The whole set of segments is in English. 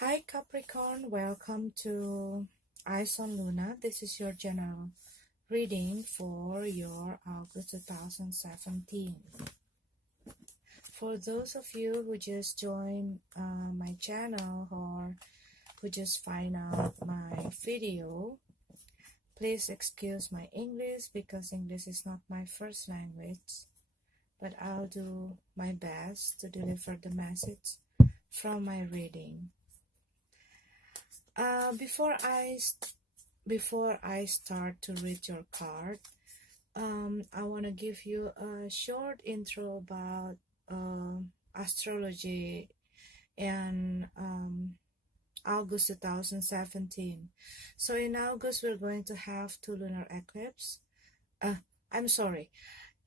Hi Capricorn, welcome to Eyes on Luna. This is your general reading for your August 2017. For those of you who just joined my channel or who just find out my video, please excuse my English because English is not my first language, but I'll do my best to deliver the message from my reading. Before I start to read your card, I want to give you a short intro about astrology and August 2017. So in August we're going to have two lunar eclipses. I'm sorry.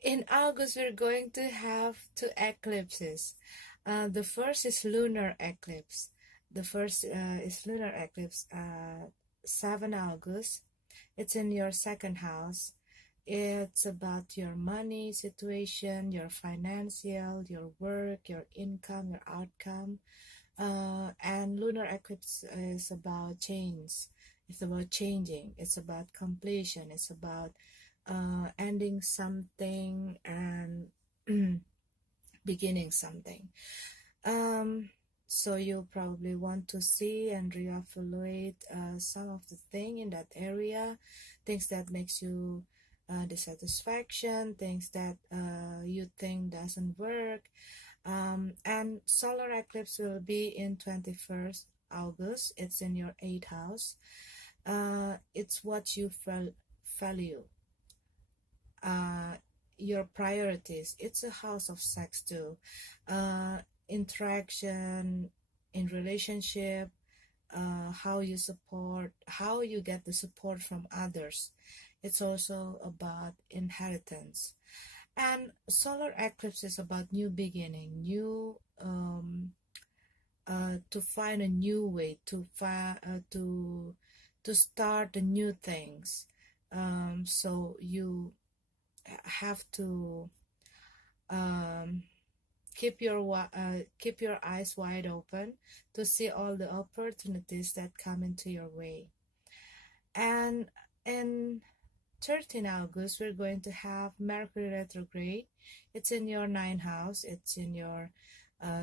In August we're going to have two eclipses. The first is lunar eclipse. The first is lunar eclipse, 7 August. It's in your second house. It's about your money situation, your financial, your work, your income, your outcome. And lunar eclipse is about change. It's about changing. It's about completion. It's about ending something and beginning something. So you probably want to see and reevaluate some of the thing in that area, things that makes you dissatisfaction, things that you think doesn't work. And solar eclipse will be in 21st August. It's in your 8th house. It's what you value. Your priorities. It's a house of sex too. Interaction in relationship, how you get the support from others. It's also about inheritance. And solar eclipse is about new beginning, to find a new way to start the new things. So you have to keep your eyes wide open to see all the opportunities that come into your way. And in 13 August we're going to have Mercury retrograde. It's in your 9th house. It's in your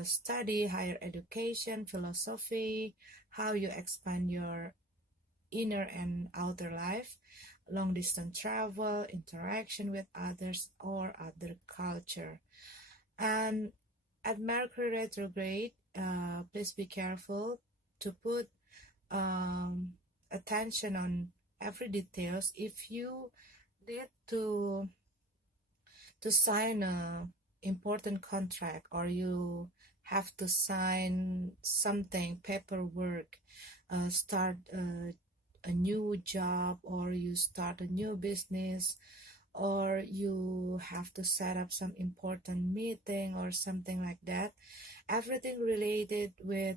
study, higher education, philosophy, how you expand your inner and outer life, long distance travel, interaction with others or other culture. And at Mercury retrograde, please be careful to put attention on every details. If you need to sign a important contract, or you have to sign something, paperwork, start a new job, or you start a new business, or you have to set up some important meeting or something like that, everything related with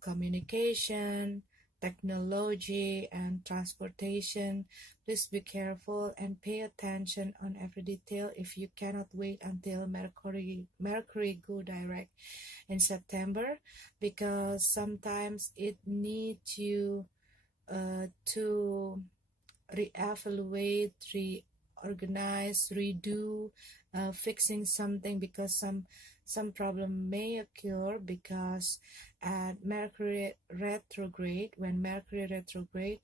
communication, technology and transportation, please be careful and pay attention on every detail. If you cannot wait until Mercury go direct in September, because sometimes it needs you to reevaluate, reorganize, redo, fixing something, because some problem may occur, because at Mercury retrograde, when Mercury retrograde,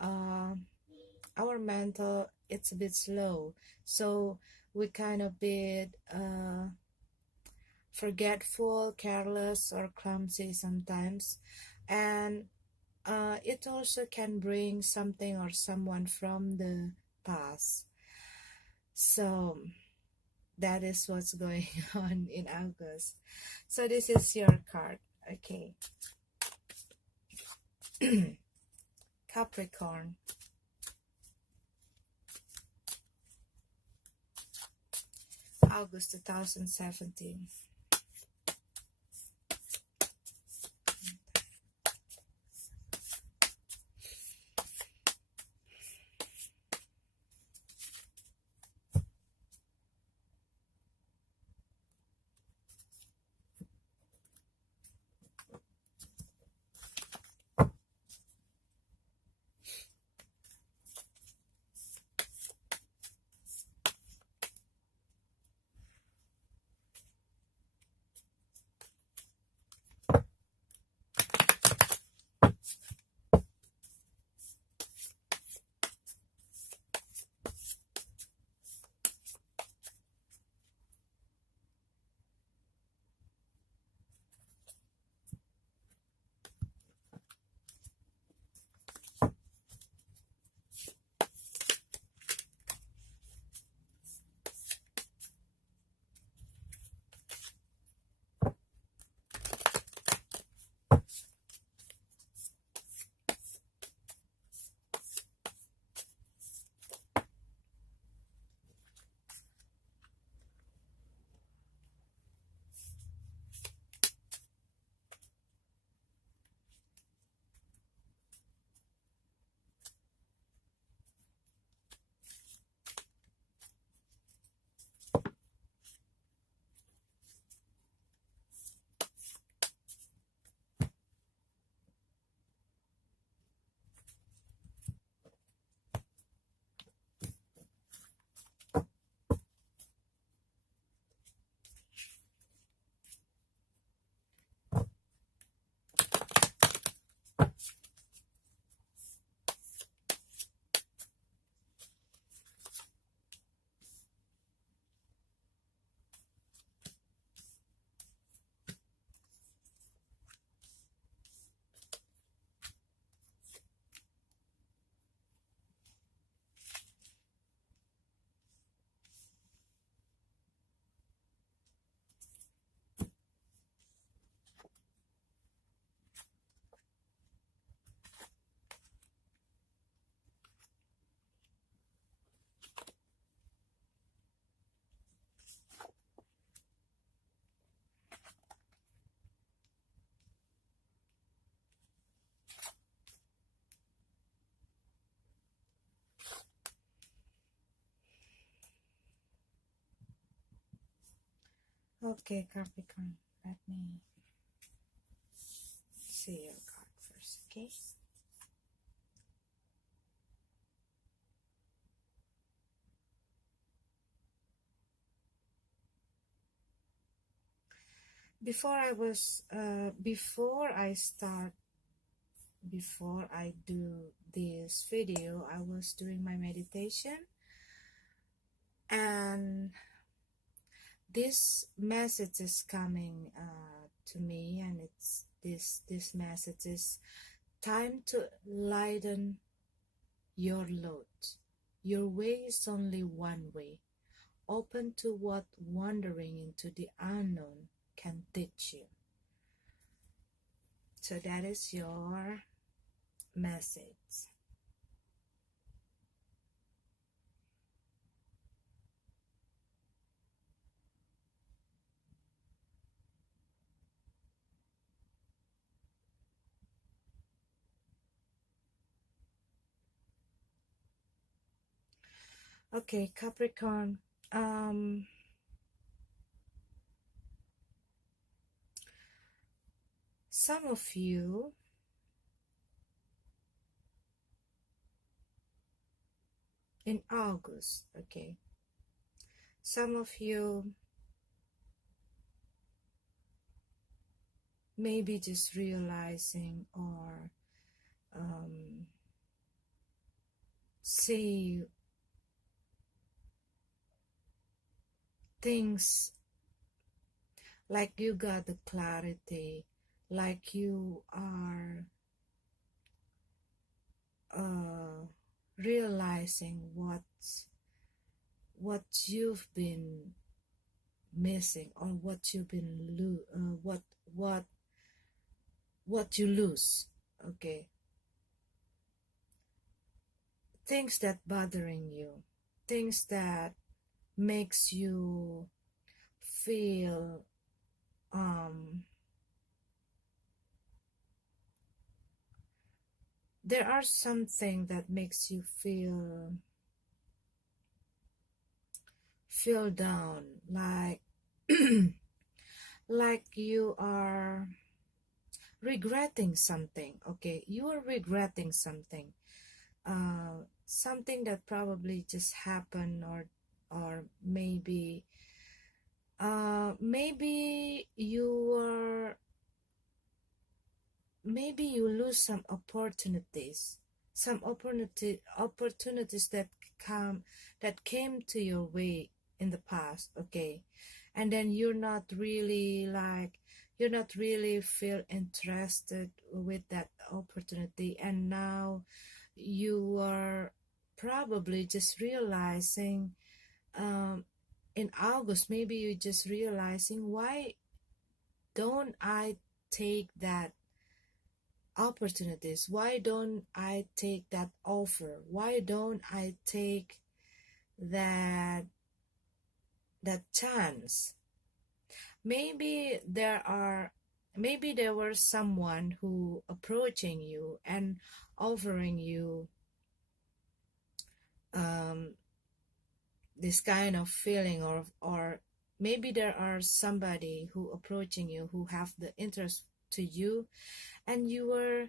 our mental, it's a bit slow, so we kind of bit forgetful, careless or clumsy sometimes. And it also can bring something or someone from the past. So that is what's going on in August. So this is your card. Okay. Capricorn. August 2017. Okay, Capricorn, let me see your card first, okay? Before I do this video, I was doing my meditation, and this message is coming to me, and it's this message is time to lighten your load. Your way is only one way, open to what wandering into the unknown can teach you. So that is your message. Okay, Capricorn. Some of you in August, okay, some of you maybe just realizing or see things like you got the clarity, like you are realizing what you've been missing, or what you've been what you lose, okay, things that bothering you, things that makes you feel there are something that makes you feel down, like like you are regretting something, okay, you are regretting something, something that probably just happened, or maybe maybe you lose some opportunities, opportunities that came to your way in the past, okay, and then you're not really feel interested with that opportunity, and now you are probably just realizing in August, maybe you're just realizing, why don't I take that opportunities, why don't I take that offer, why don't I take that chance. Maybe there was someone who approaching you and offering you this kind of feeling, or maybe there are somebody who approaching you who have the interest to you, and you were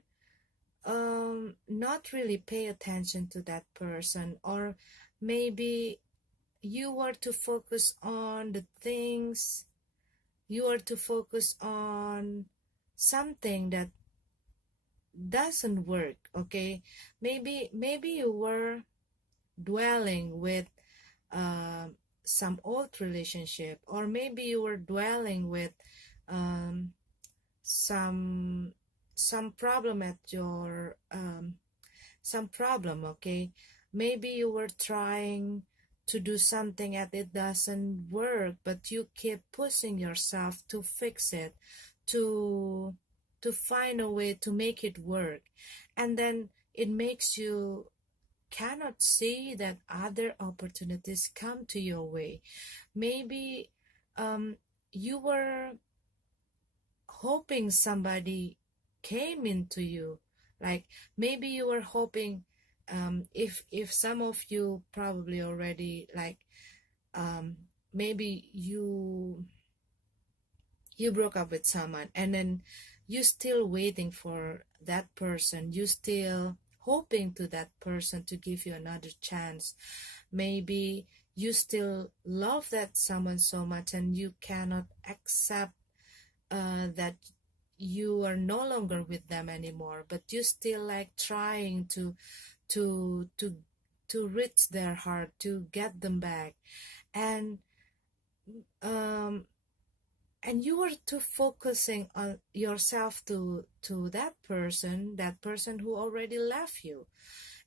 not really pay attention to that person, or maybe you were to focus on the things, you were to focus on something that doesn't work, okay, maybe you were dwelling with some old relationship, or maybe you were dwelling with um, some problem at your some problem, okay, maybe you were trying to do something and it doesn't work, but you keep pushing yourself to fix it, to find a way to make it work, and then it makes you cannot see that other opportunities come to your way. Maybe you were hoping somebody came into you, like maybe you were hoping, if some of you probably already, like maybe you you broke up with someone, and then you still waiting for that person, you still hoping to that person to give you another chance. Maybe you still love that someone so much and you cannot accept that you are no longer with them anymore, but you still like trying to to to reach their heart, to get them back. And um and you were too focusing on yourself to that person who already left you.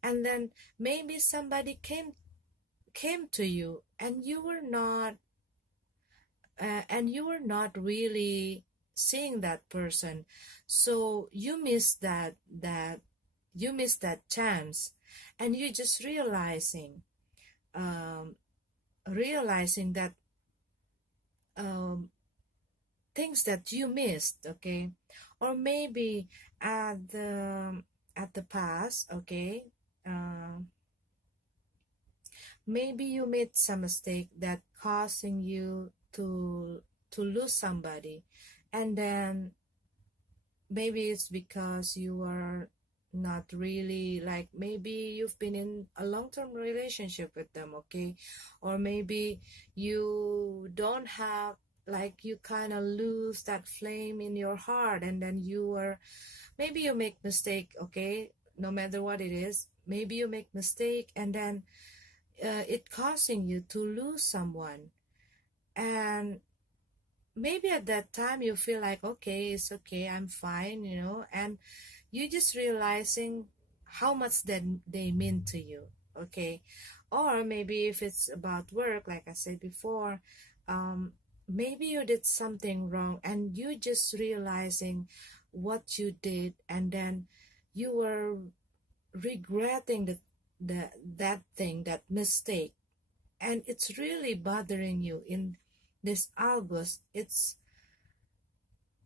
And then maybe somebody came to you, and you were not really seeing that person. So you missed that chance, and you just um realizing that um things that you missed, okay? Or maybe at the past, okay? uh, Maybe you made some mistake that causing you to lose somebody. And then maybe it's because you are not really, like, maybe you've been in a long-term relationship with them, okay? Or maybe you don't have, like, you kind of lose that flame in your heart, and then maybe you make mistake, okay? No matter what it is, maybe you make mistake, and then it causing you to lose someone. And maybe at that time you feel like, okay, it's okay, I'm fine, and you just realizing how much that they mean to you, okay? Or maybe if it's about work, like I said before, um, maybe you did something wrong and you just realizing what you did, and then you were regretting that thing, that mistake, and it's really bothering you in this August. It's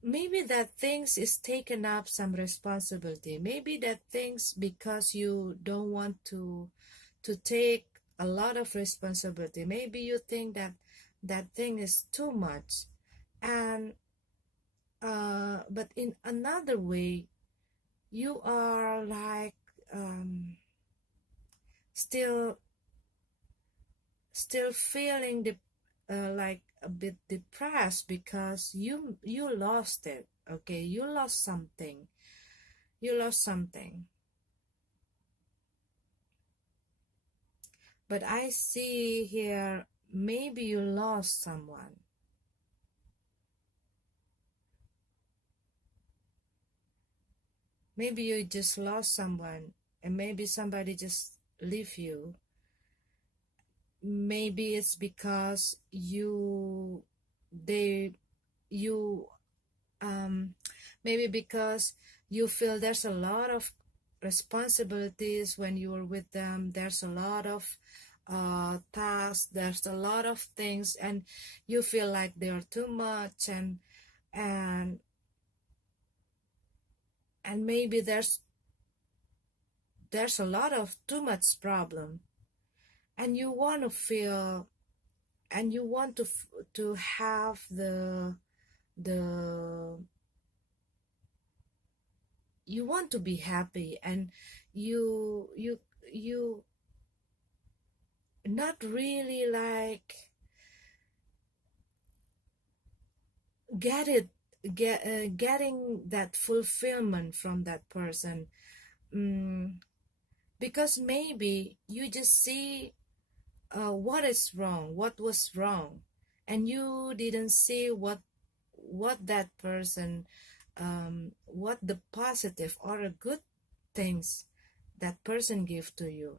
maybe that things is taken up some responsibility, maybe that things, because you don't want to take a lot of responsibility, maybe you think that that thing is too much. And but in another way, you are like, um still feeling like a bit depressed because you lost it, okay? You lost something. But I see here, maybe you lost someone. Maybe you just lost someone, and maybe somebody just leave you. Maybe it's because they you maybe because you feel there's a lot of responsibilities when you are with them, there's a lot of tasks, there's a lot of things, and you feel like they're too much. And and maybe there's a lot of too much problem, and you want to feel, and you want to have the you want to be happy, and you you not really like get it getting that fulfillment from that person. mm, because maybe you just see what was wrong, and you didn't see what that person, what the positive or the good things that person give to you,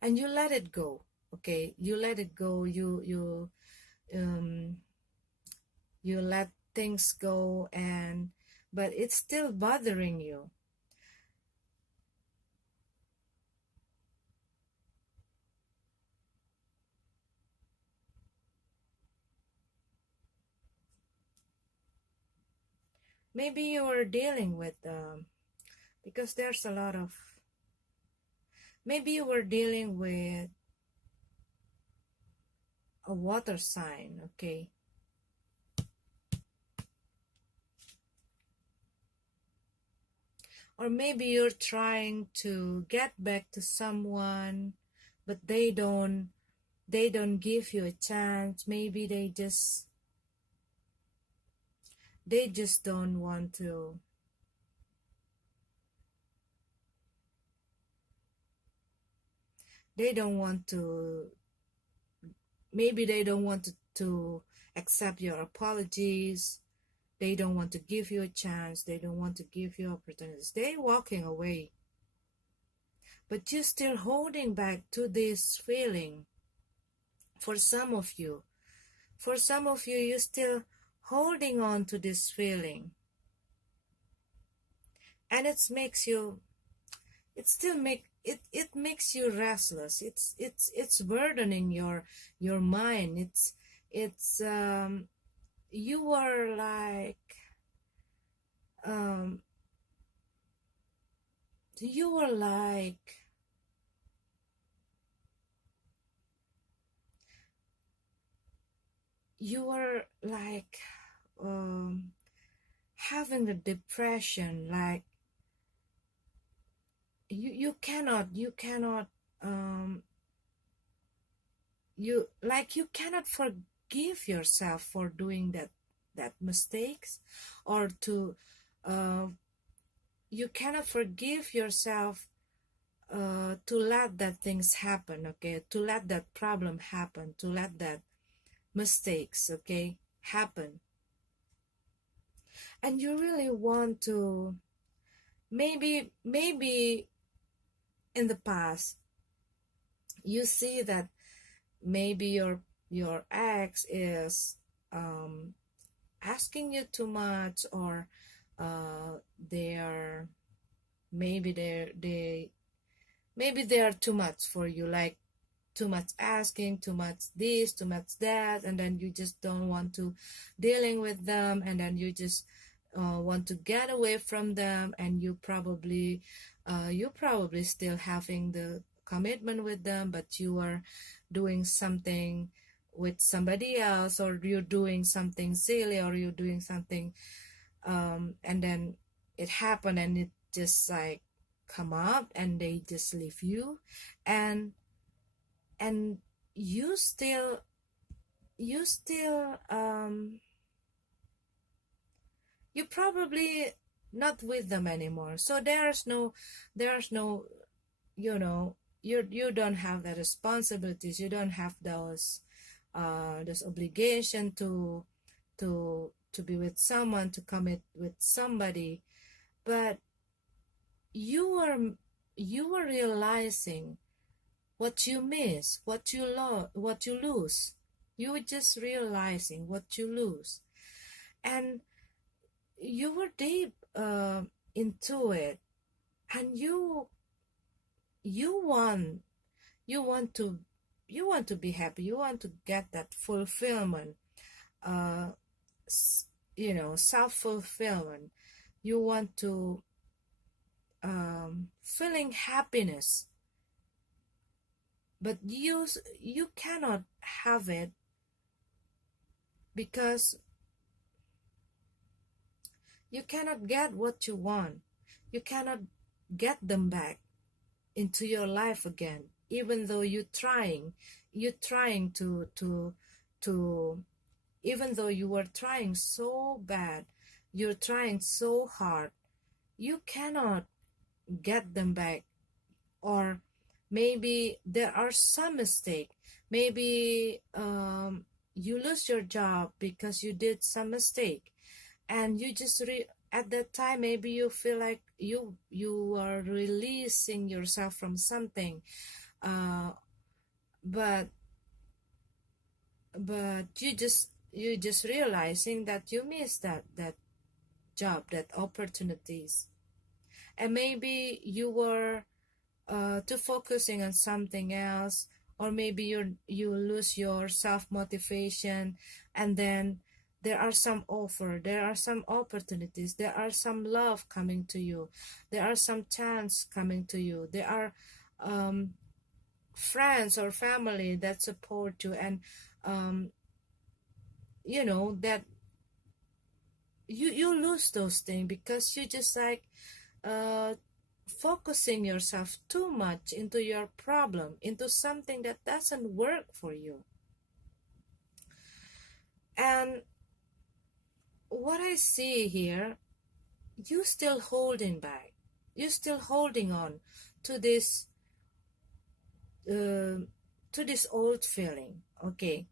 and you let it go, okay? You let it go, um you let things go, and but it's still bothering you. Maybe you are dealing with because there's a lot of, maybe you were dealing with a water sign, okay? or maybe you're trying to get back to someone, but they don't give you a chance. Maybe they just don't want to. They don't want to. Maybe they don't want to accept your apologies. They don't want to give you a chance. They don't want to give you opportunities. They're walking away, but you're still holding back to this feeling. For some of you, you're still holding on to this feeling, and it makes you restless. It's burdening your mind. It's you are like um you are like you are like um having a depression. Like you cannot um you cannot forgive yourself for doing that mistakes, or to uh, you cannot forgive yourself to let that things happen, okay, to let that problem happen, to let that mistakes, okay, happen. And you really want to, maybe in the past you see that maybe your ex is um asking you too much, or they're maybe they are too much for you, like too much asking, too much this, too much that, and then you just don't want to dealing with them, and then you just want to get away from them, and you probably still having the commitment with them, but you are doing something with somebody else, or you're doing something silly, or you're doing something and then it happened, and it just like come up, and they just leave you, and and you still you still you probably not with them anymore. So there's no you don't have the responsibilities, you don't have those obligation to be with someone, to commit with somebody. But you are you are realizing what you miss, what you lose. You were just realizing what you lose, and you were deep into it, and you want you want to you want to be happy. You want to get that fulfillment, uh, self fulfillment. You want to feeling happiness, but you cannot have it because you cannot get what you want. You cannot get them back into your life again, even though you're trying to even though you were trying so bad, you're trying so hard, you cannot get them back. Or maybe there are some mistake. Maybe you lose your job because you did some mistake, and you just at that time maybe you feel like you are releasing yourself from something, uh, but you just realizing that you missed that job, that opportunities, and maybe you were to focusing on something else, or maybe you lose your self motivation, and then there are some offer, there are some opportunities, there are some love coming to you, there are some chance coming to you, there are um, friends or family that support you, and um, that you lose those things because you just like uh, focusing yourself too much into your problem, into something that doesn't work for you. And what I see here, you still holding back, you still holding on to this uh, to this old feeling. Okay,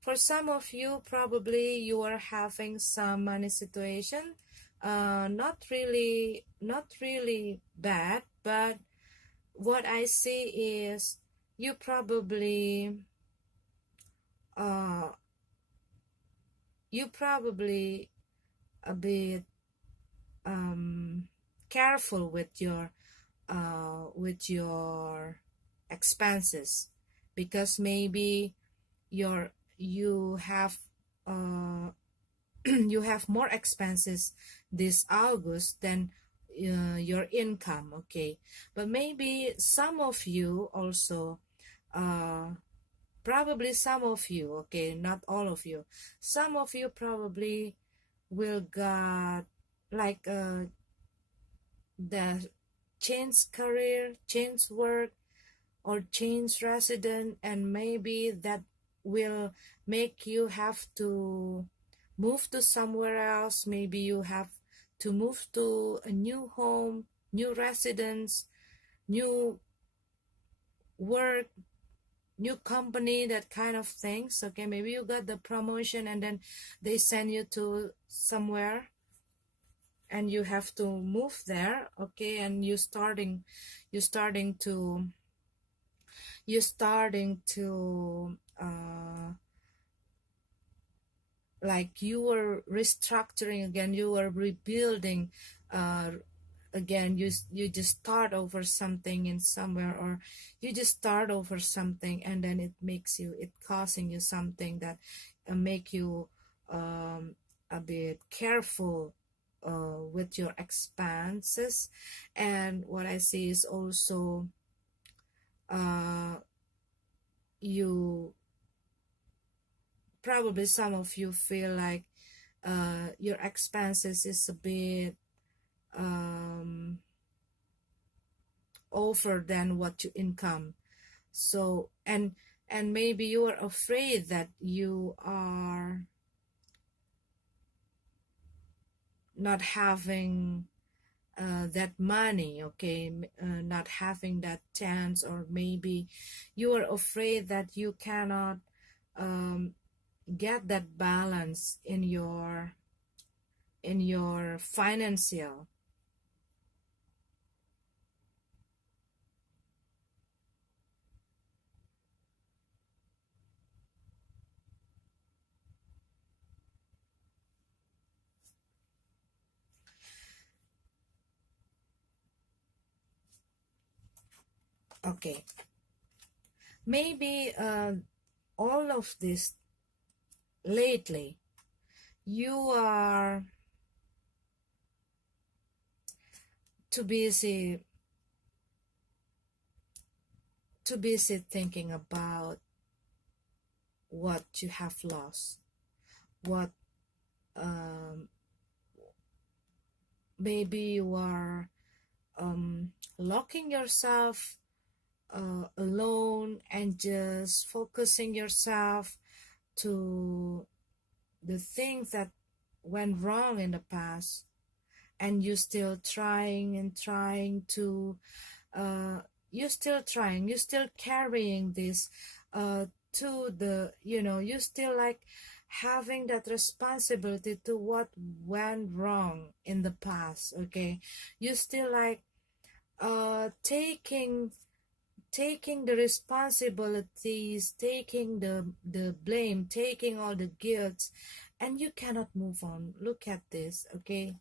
for some of you, probably you are having some money situation, not really bad, but what I see is you probably uh a bit um careful with your expenses, because maybe you have uh you have more expenses this August than your income. Okay, but maybe some of you also, uh probably some of you, okay, not all of you, some of you probably will got like the change career, change work, or change resident, and maybe that will make you have to move to somewhere else. Maybe you have to move to a new home, new residence, new work, new company, that kind of things. Okay, maybe you got the promotion and then they send you to somewhere and you have to move there. Okay, and you starting to you starting to like you were restructuring again, you were rebuilding uh again, you just start over something in somewhere, or you just start over something, and then it causing you something that make you a bit careful with your expenses. And what I see is also uh you probably some of you feel like your expenses is a bit um, over than what you income. So and maybe you are afraid that you are not having that money. Okay, not having that chance, or maybe you are afraid that you cannot um, get that balance in your financial. Okay, maybe all of this lately you are too busy thinking about what you have lost, what um, maybe you are locking yourself alone and just focusing yourself to the things that went wrong in the past, and you still trying and trying to uh, you still carrying this to the, you still like having that responsibility to what went wrong in the past. Okay, you still like taking the responsibilities, taking the blame, taking all the guilt, and you cannot move on. Look at this. Okay,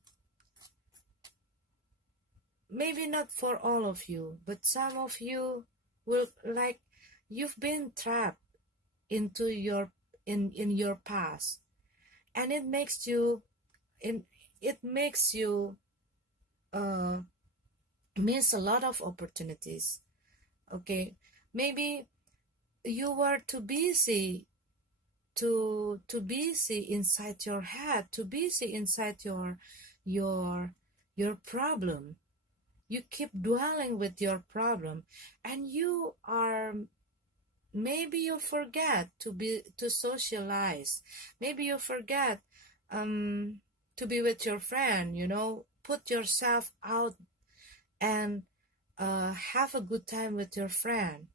maybe not for all of you, but some of you will like you've been trapped into in your past, and in it makes you uh miss a lot of opportunities. Okay, maybe you were too busy to busy inside your head, too busy inside your your problem. You keep dwelling with your problem, and you are, maybe you forget to socialize. Maybe you forget um to be with your friend, put yourself out and have a good time with your friend.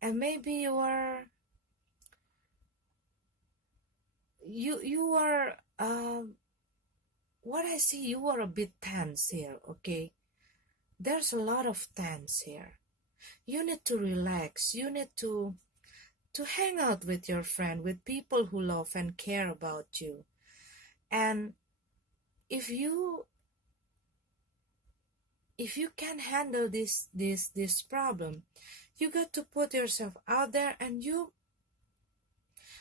And maybe you are what I see, you are a bit tense here, okay? There's a lot of tense here. You need to relax. You need to hang out with your friend, with people who love and care about you. And if you if you can handle this problem, you got to put yourself out there, and you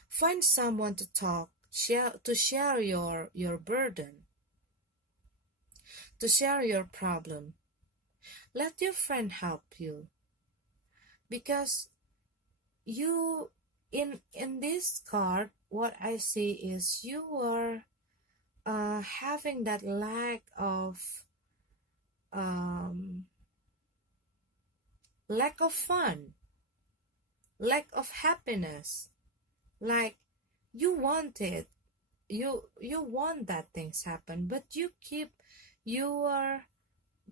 find someone to share your burden, to share your problem. Let your friend help you, because you in this card, what I see is you are having that um, lack of fun, lack of happiness. Like, you want it, you want that things happen, but you are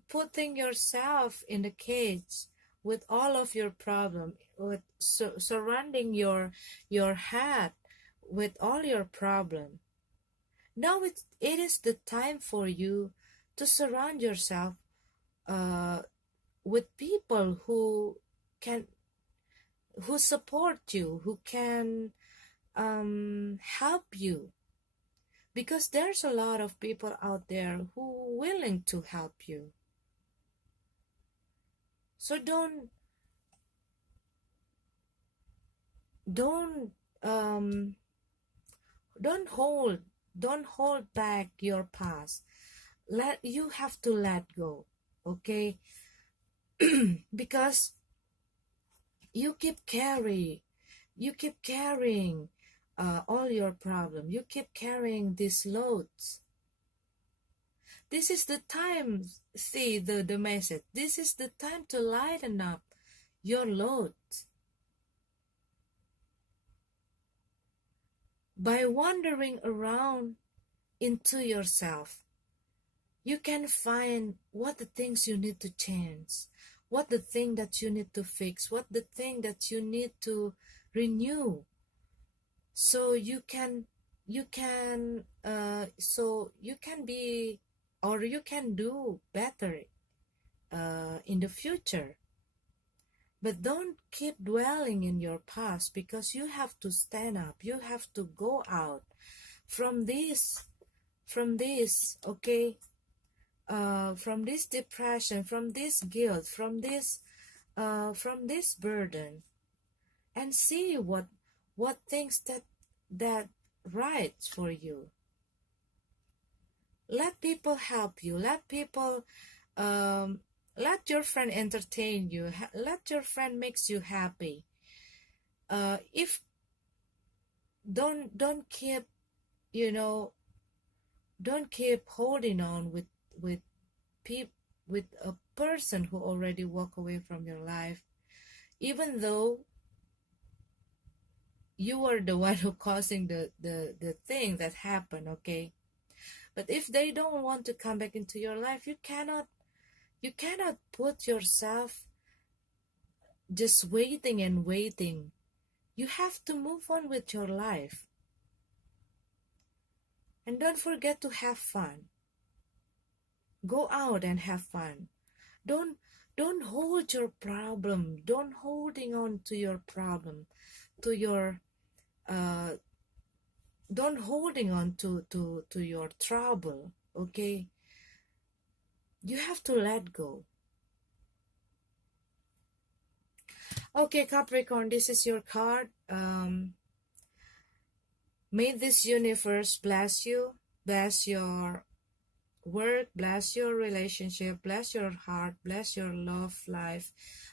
putting yourself in the cage with all of your problem, with surrounding your head with all your problem. Now it is the time for you to surround yourself uh, with people can who support you, who can help you, because there's a lot of people out there who willing to help you. So don't um don't hold don't hold back your past. You have to let go, okay? Because you keep carrying all your problem. You keep carrying these loads. This is the time, see the message. This is the time to lighten up your load. By wandering around into yourself, you can find what the things you need to change, what the thing that you need to fix, what the thing that you need to renew, so you can be, or you can do better in the future. But don't keep dwelling in your past, because you have to stand up. You have to go out from this, okay? From this depression, from this guilt, from this burden, and see what things that right for you. Let people help you. Let your friend entertain you. Let your friend makes you happy. If don't keep don't keep holding on with with a person who already walk away from your life, even though you are the one who causing the thing that happened, okay? But if they don't want to come back into your life, you cannot put yourself just waiting and waiting. You have to move on with your life. And don't forget to have fun. Go out and have fun. Don't hold your problem. Don't holding on to your problem, to your don't holding on to your trouble, okay? You have to let go. Okay, Capricorn, this is your card. May this universe bless you, bless your work, bless your relationship, bless your heart, bless your love life,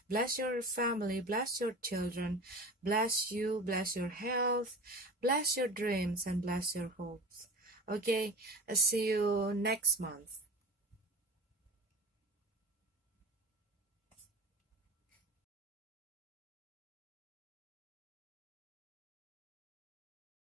bless your family, bless your children, bless you, bless your health, bless your dreams, and bless your hopes. Okay, I'll see you next month.